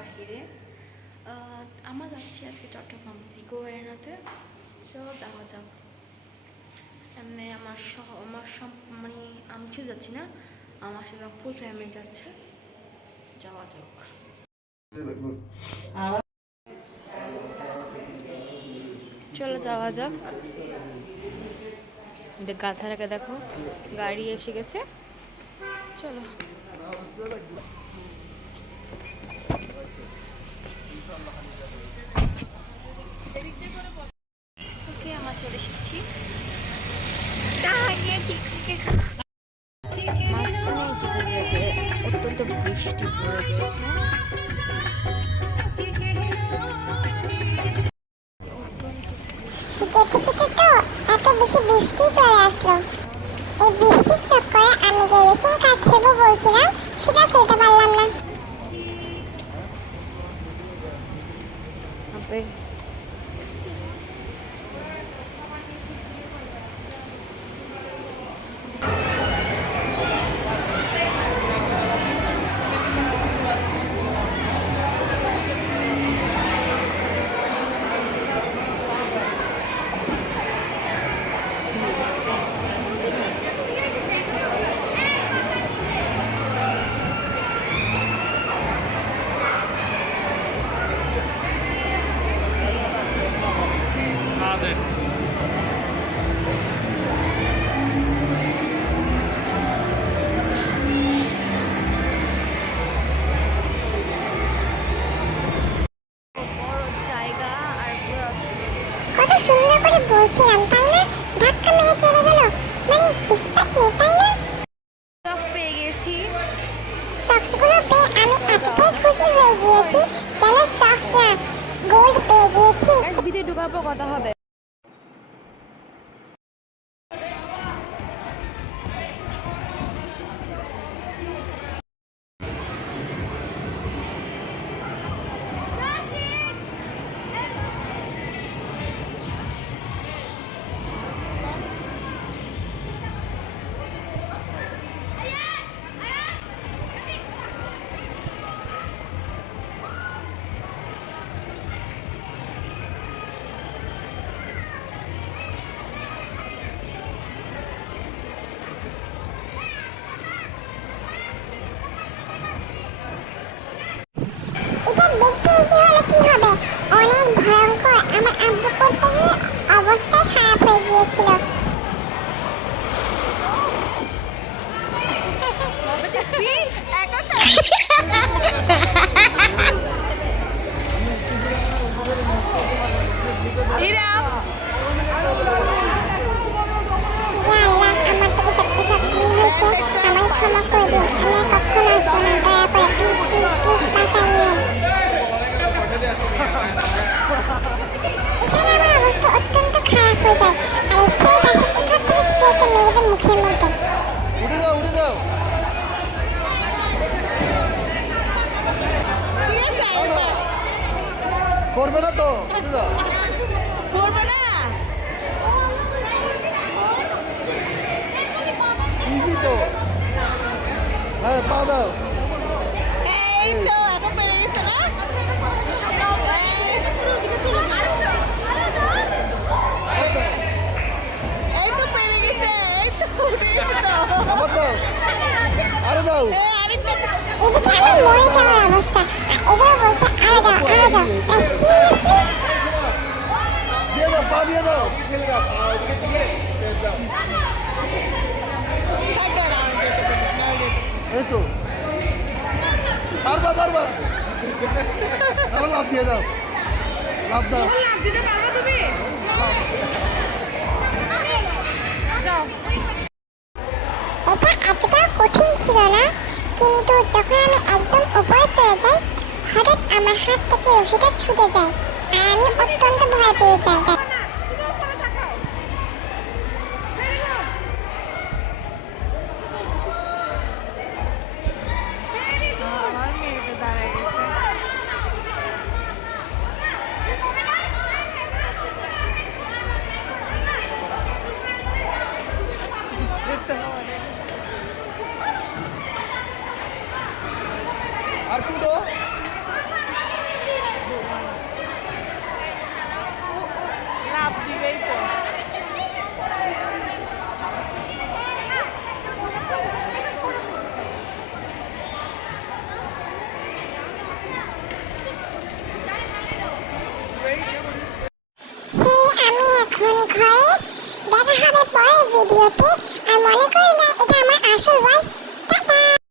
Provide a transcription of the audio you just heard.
বাহিরে। আমরা যাচ্ছি আজকে চট্টগ্রাম সিকো এরিনাতে। চলো যাওয়া যাক। এমনি আমার সব মানে আমি শুধু যাচ্ছি না, আমার সাথে ফুল ফ্যামিলি যাচ্ছে। যাওয়া যাক। চলো যাওয়া যাক। গাথারাকে দেখো, গাড়ি এসে গেছে। চলো। ওকে, আমরা চলে এসেছি। মাঝখানে যেতে যেতে অত্যন্ত বৃষ্টি পড়ে গেছে। যেতে যেতে তো এত বেশি বৃষ্টি চলে আসলো। এই বৃষ্টির চক্করে আমি যে রেসিং কার খেলবো বলছিলাম সেটা খেলতে পারলাম না। কত সুন্দর করে বলছিলাম তাই না, ধাক্কা মেরে চলে গেল। মানে রেসপেক্ট নেই তাই না? সক্স পেয়ে গেছি। সক্সগুলো পেয়ে আমি এতটাই খুশি হয়ে গিয়েছি যেন সক্স না গোল্ড পেয়ে গিয়েছি। ভিতরে ঢুকার পর কথা হবে। এটা দেখতে এসে হলে কি হবে, অনেক ভয়ঙ্কর। আমার আব্বু করতে গিয়ে অবস্থাই খারাপ হয়ে গিয়েছিল। আমার থেকে যত সব ভুল হয়েছে আমায় ক্ষমা করে দিন। আমি আর কখনো আসবো না, দয়া করে প্লিজ প্লিজ প্লিজ বাঁচাই নিন। এখানে আমার অবস্থা অত্যন্ত খারাপ হয়ে যায় আর এই ছেলেটা এসে কোথা থেকে স্প্রেটা মেরে দেয় মুখের মধ্যে। উঠে যাও উঠে যাও, করবে না তো, উঠে যাও। করবে না। ইজি তো, হ্যাঁ পা দাও। এই তো এখন পেরে গেছে না। পুরো দিকে চলে যাও। এই তো পেরে গেছে, এই তো উঠে গেছে তো। আবার দাও, আরে দাও। আরেকটা এদিকে আমার মরে যাওয়ার অবস্থা আর এবার বলছে আরো যাও আরো যাও। দিয়ে দাও, পা দিয়ে দাও। এই তো পারবা পারবা, আবার লাভ দিয়ে দাও, লাভ দাও। দিতে পারবে তুমি? যাও। এটা এতটা কঠিন ছিল না, কিন্তু যখন আমি একদম উপরে চলে যাই হঠাৎ আমার হাত থেকে রশিটা ছুটে যায় আর আমি অত্যন্ত ভয় পেয়ে যাই। আমার মেয়েটা দাঁড়ায় গেছে। আর কুদো, ভিডিওতে। আর মনে করি না এটা আমার আসল